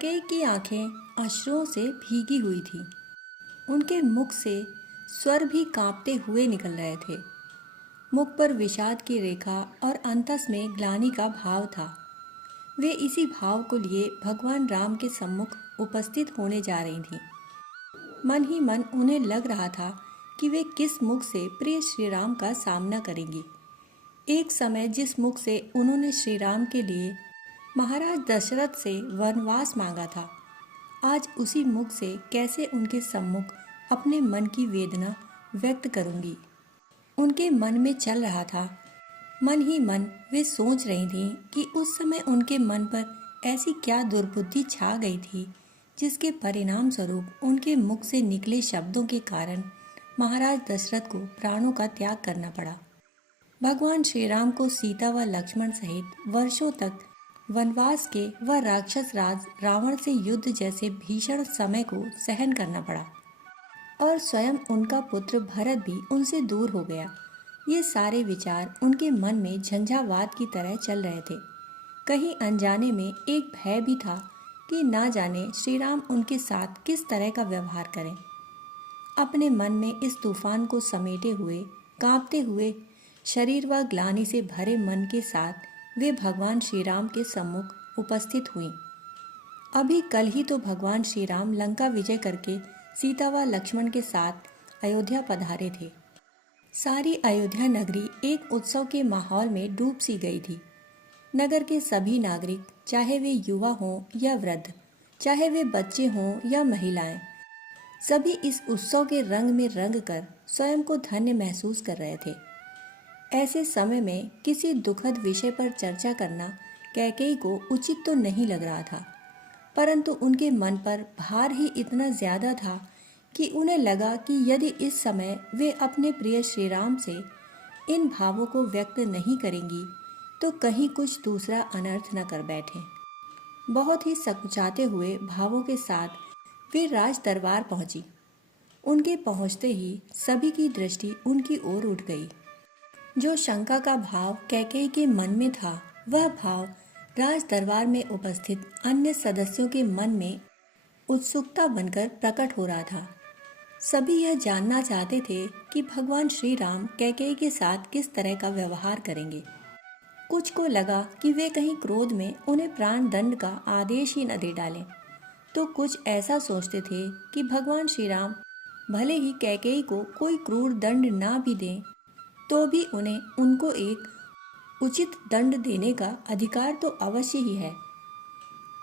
कैकेयी की आंखें अश्रुओं से भीगी हुई थीं। उनके मुख से स्वर भी कांपते हुए निकल रहे थे। मुख पर विषाद की रेखा और अंतस में ग्लानि का भाव था। वे इसी भाव को लिए भगवान राम के सम्मुख उपस्थित होने जा रही थीं। मन ही मन उन्हें लग रहा था कि वे किस मुख से प्रिय श्री राम का सामना करेंगी। एक समय जिस मुख से उन्होंने श्री राम के लिए महाराज दशरथ से वनवास मांगा था, आज उसी मुख से कैसे उनके सम्मुख अपने मन की वेदना व्यक्त करूंगी। उनके मन में चल रहा था। मन ही मन वे सोच रही थीं कि उस समय उनके मन पर ऐसी क्या दुर्बुद्धि छा गई थी जिसके परिणाम स्वरूप उनके मुख से निकले शब्दों के कारण महाराज दशरथ को प्राणों का त्याग करना पड़ा। भगवान श्री राम को सीता व लक्ष्मण सहित वर्षों तक वनवास के व राक्षस राज रावण से युद्ध जैसे भीषण समय को सहन करना पड़ा और स्वयं उनका पुत्र भरत भी उनसे दूर हो गया। ये सारे विचार उनके मन में झंझावात की तरह चल रहे थे। कहीं अनजाने में एक भय भी था कि ना जाने श्री राम उनके साथ किस तरह का व्यवहार करें। अपने मन में इस तूफान को समेटे हुए कांपते हुए शरीर व ग्लानि से भरे मन के साथ वे भगवान श्री राम के सम्मुख उपस्थित हुईं। अभी कल ही तो भगवान श्री राम लंका विजय करके सीता व लक्ष्मण के साथ अयोध्या पधारे थे। सारी अयोध्या नगरी एक उत्सव के माहौल में डूब सी गई थी। नगर के सभी नागरिक, चाहे वे युवा हों या वृद्ध, चाहे वे बच्चे हों या महिलाएं, सभी इस उत्सव के रंग में रंग कर स्वयं को धन्य महसूस कर रहे थे। ऐसे समय में किसी दुखद विषय पर चर्चा करना कैकेयी को उचित तो नहीं लग रहा था, परंतु उनके मन पर भार ही इतना ज्यादा था कि उन्हें लगा कि यदि इस समय वे अपने प्रिय श्री राम से इन भावों को व्यक्त नहीं करेंगी तो कहीं कुछ दूसरा अनर्थ न कर बैठे। बहुत ही सकुचाते हुए भावों के साथ वे राज दरबार पहुंची। उनके पहुंचते ही सभी की दृष्टि उनकी ओर उठ गई। जो शंका का भाव कैकेयी के मन में था, वह भाव राज दरबार में उपस्थित अन्य सदस्यों के मन में उत्सुकता बनकर प्रकट हो रहा था। सभी यह जानना चाहते थे कि भगवान श्री राम कैकेयी के साथ किस तरह का व्यवहार करेंगे। कुछ को लगा कि वे कहीं क्रोध में उन्हें प्राण दंड का आदेश ही न दे डालें, तो कुछ ऐसा सोचते थे कि भगवान श्री राम भले ही कैकेयी को कोई क्रूर दंड ना भी दें, तो भी उन्हें उनको एक उचित दंड देने का अधिकार तो अवश्य ही है।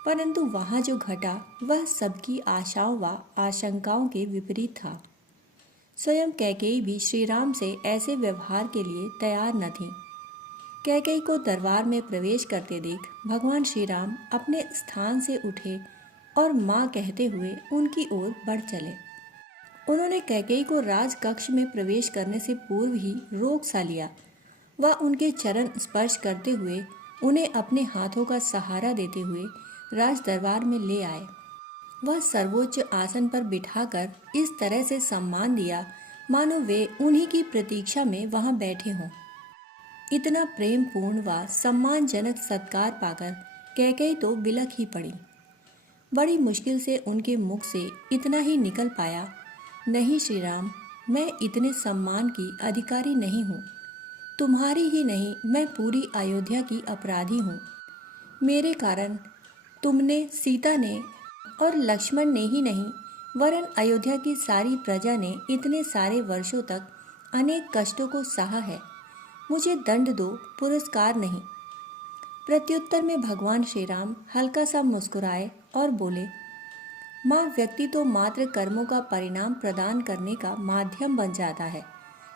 परंतु वहां जो घटा वह सबकी आशाओं व आशंकाओं के विपरीत था। स्वयं कैकेयी भी श्री राम से ऐसे व्यवहार के लिए तैयार न थी। कैकेयी को दरबार में प्रवेश करते देख भगवान श्री राम अपने स्थान से उठे और माँ कहते हुए उनकी ओर बढ़ चले। उन्होंने कैकेयी को राज कक्ष में प्रवेश करने से पूर्व ही रोक सा लिया व उनके चरण स्पर्श करते हुए उन्हें अपने हाथों का सहारा देते हुए राज दरबार में ले आए। वह सर्वोच्च आसन पर बिठाकर इस तरह से सम्मान दिया मानो वे उन्हीं की प्रतीक्षा में वहां बैठे हों। इतना प्रेम पूर्ण व सम्मानजनक सत्कार पाकर कैकेयी तो बिलख ही पड़ी। बड़ी मुश्किल से उनके मुख से इतना ही निकल पाया, नहीं श्री राम, मैं इतने सम्मान की अधिकारी नहीं हूँ। तुम्हारी ही नहीं, मैं पूरी अयोध्या की अपराधी हूँ। मेरे कारण तुमने, सीता ने और लक्ष्मण ने ही नहीं, वरन अयोध्या की सारी प्रजा ने इतने सारे वर्षों तक अनेक कष्टों को सहा है। मुझे दंड दो, पुरस्कार नहीं। प्रत्युत्तर में भगवान श्री राम हल्का सा मुस्कुराए और बोले, माँ, व्यक्ति तो मात्र कर्मों का परिणाम प्रदान करने का माध्यम बन जाता है।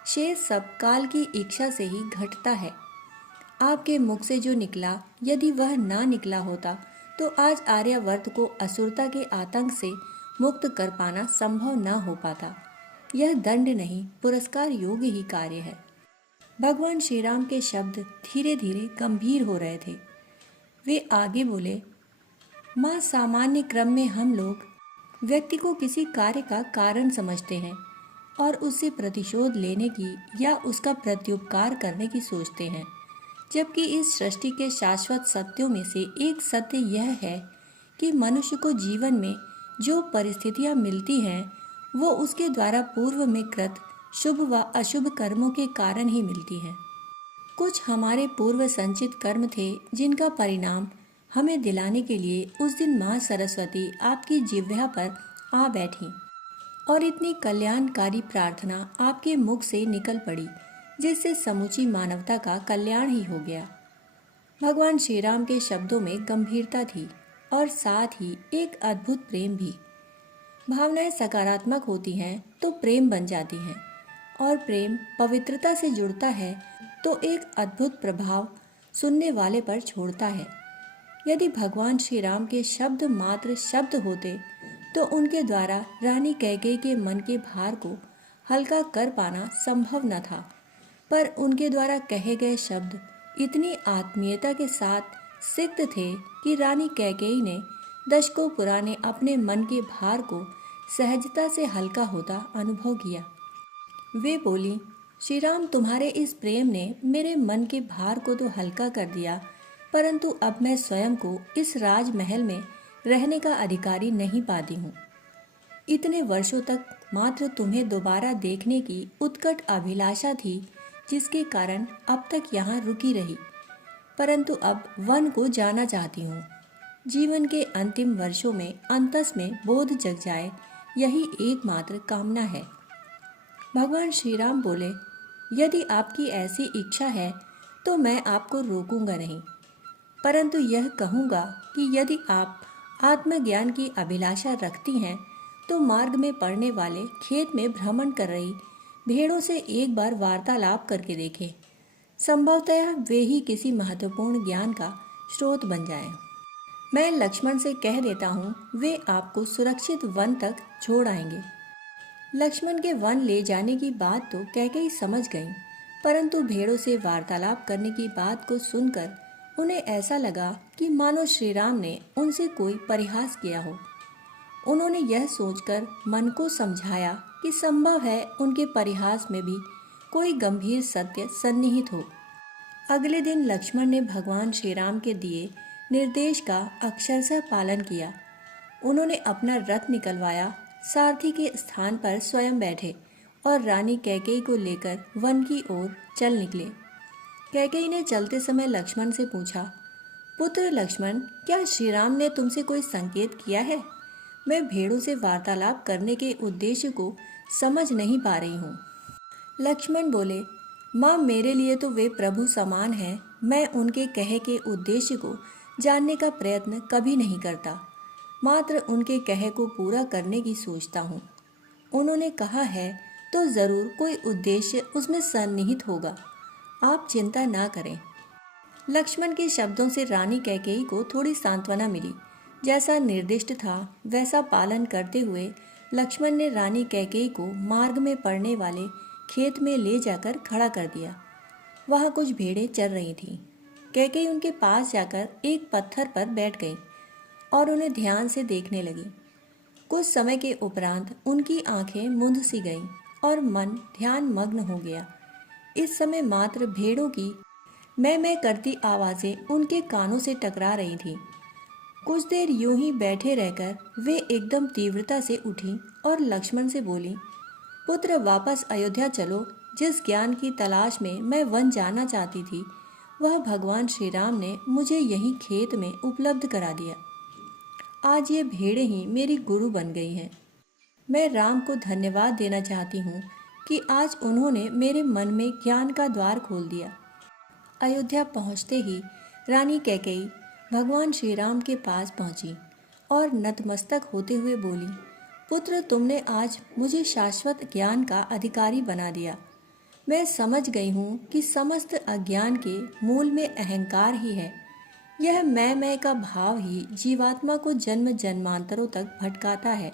शेष सब काल की इच्छा से ही घटता है। आपके मुख से जो निकला, यदि वह ना निकला होता तो आज आर्यावर्त को असुरता के आतंक से मुक्त कर पाना संभव न हो पाता। यह दंड नहीं, पुरस्कार योग्य ही कार्य है। भगवान श्री राम के शब्द धीरे धीरे गंभीर हो रहे थे। वे आगे बोले, माँ, सामान्य क्रम में हम लोग व्यक्ति को किसी कार्य का कारण समझते हैं और उससे प्रतिशोध लेने की या उसका प्रत्युपकार करने की सोचते हैं, जबकि इस सृष्टि के शाश्वत सत्यों में से एक सत्य यह है कि मनुष्य को जीवन में जो परिस्थितियां मिलती हैं वो उसके द्वारा पूर्व में कृत शुभ व अशुभ कर्मों के कारण ही मिलती हैं। कुछ हमारे पूर्व संचित कर्म थे जिनका परिणाम हमें दिलाने के लिए उस दिन माँ सरस्वती आपकी जिह्वा पर आ बैठी और इतनी कल्याणकारी प्रार्थना आपके मुख से निकल पड़ी जिससे समूची मानवता का कल्याण ही हो गया। भगवान श्री राम के शब्दों में गंभीरता थी और साथ ही एक अद्भुत प्रेम भी। भावनाएं सकारात्मक होती हैं तो प्रेम बन जाती हैं और प्रेम पवित्रता से जुड़ता है तो एक अद्भुत प्रभाव सुनने वाले पर छोड़ता है। यदि भगवान श्री राम के शब्द मात्र शब्द होते तो उनके द्वारा रानी कैकेयी के मन के भार को हल्का कर पाना संभव न था, पर उनके द्वारा कहे गए शब्द इतनी आत्मीयता के साथ सिक्त थे कि रानी कैकेयी ने दशकों पुराने अपने मन के भार को सहजता से हल्का होता अनुभव किया। वे बोली, श्री राम, तुम्हारे इस प्रेम ने मेरे मन के भार को तो हल्का कर दिया, परंतु अब मैं स्वयं को इस राजमहल में रहने का अधिकारी नहीं पाती हूँ। इतने वर्षों तक मात्र तुम्हें दोबारा देखने की उत्कट अभिलाषा थी जिसके कारण अब तक यहाँ रुकी रही, परंतु अब वन को जाना चाहती हूँ। जीवन के अंतिम वर्षों में अंतस में बोध जग जाए, यही एकमात्र कामना है। भगवान श्री राम बोले, यदि आपकी ऐसी इच्छा है तो मैं आपको रोकूंगा नहीं, परंतु यह कहूँगा कि यदि आप आत्मज्ञान की अभिलाषा रखती हैं तो मार्ग में पड़ने वाले खेत में भ्रमण कर रही भेड़ों से एक बार वार्तालाप करके देखें। संभवतः वे ही किसी महत्वपूर्ण ज्ञान का स्रोत बन जाएं। मैं लक्ष्मण से कह देता हूँ, वे आपको सुरक्षित वन तक छोड़ आएंगे। लक्ष्मण के वन ले जाने की बात तो कैकेयी समझ गई, परंतु भेड़ों से वार्तालाप करने की बात को सुनकर उन्हें ऐसा लगा कि मानो श्री राम ने उनसे कोई परिहास किया हो। उन्होंने यह सोचकर मन को समझाया कि संभव है उनके परिहास में भी कोई गंभीर सत्य सन्निहित हो। अगले दिन लक्ष्मण ने भगवान श्री राम के दिए निर्देश का अक्षरशः पालन किया। उन्होंने अपना रथ निकलवाया, सारथी के स्थान पर स्वयं बैठे और रानी कैकेयी को लेकर वन की ओर चल निकले। कैकेयी ने चलते समय लक्ष्मण से पूछा, पुत्र लक्ष्मण, क्या श्री राम ने तुमसे कोई संकेत किया है? मैं भेड़ों से वार्तालाप करने के उद्देश्य को समझ नहीं पा रही हूँ। लक्ष्मण बोले, माँ, मेरे लिए तो वे प्रभु समान हैं। मैं उनके कहे के उद्देश्य को जानने का प्रयत्न कभी नहीं करता, मात्र उनके कहे को पूरा करने की सोचता हूँ। उन्होंने कहा है तो जरूर कोई उद्देश्य उसमें सन्निहित होगा, आप चिंता ना करें। लक्ष्मण के शब्दों से रानी कैकेयी को थोड़ी सांत्वना मिली। जैसा निर्दिष्ट था वैसा पालन करते हुए लक्ष्मण ने रानी कैकेयी को मार्ग में पड़ने वाले खेत में ले जाकर खड़ा कर दिया। वहाँ कुछ भेड़ें चर रही थीं। कैकेयी उनके पास जाकर एक पत्थर पर बैठ गई और उन्हें ध्यान से देखने लगी। कुछ समय के उपरांत उनकी आंखें मूंद सी गईं और मन ध्यान मग्न हो गया। इस समय मात्र भेड़ों की मैं करती आवाज़ें उनके कानों से टकरा रही थीं। कुछ देर यूं ही बैठे रहकर वे एकदम तीव्रता से उठी और लक्ष्मण से बोली, पुत्र, वापस अयोध्या चलो। जिस ज्ञान की तलाश में मैं वन जाना चाहती थी वह भगवान श्री राम ने मुझे यहीं खेत में उपलब्ध करा दिया। आज ये भेड़ें ही मेरी गुरु बन गई हैं। मैं राम को धन्यवाद देना चाहती हूँ कि आज उन्होंने मेरे मन में ज्ञान का द्वार खोल दिया। अयोध्या पहुँचते ही रानी कैकेयी भगवान श्री राम के पास पहुँची और नतमस्तक होते हुए बोली, पुत्र, तुमने आज मुझे शाश्वत ज्ञान का अधिकारी बना दिया। मैं समझ गई हूँ कि समस्त अज्ञान के मूल में अहंकार ही है। यह मैं का भाव ही जीवात्मा को जन्म जन्मांतरों तक भटकाता है।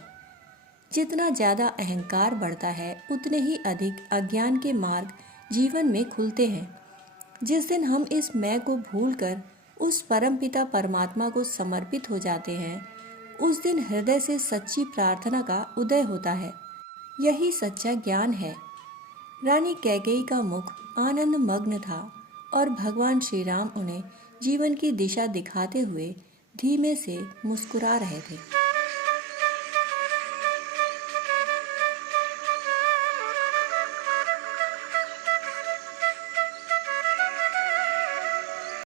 जितना ज़्यादा अहंकार बढ़ता है उतने ही अधिक अज्ञान के मार्ग जीवन में खुलते हैं। जिस दिन हम इस मैं को भूलकर उस परमपिता परमात्मा को समर्पित हो जाते हैं, उस दिन हृदय से सच्ची प्रार्थना का उदय होता है। यही सच्चा ज्ञान है। रानी कैकेयी का मुख आनंद मग्न था और भगवान श्री राम उन्हें जीवन की दिशा दिखाते हुए धीमे से मुस्कुरा रहे थे।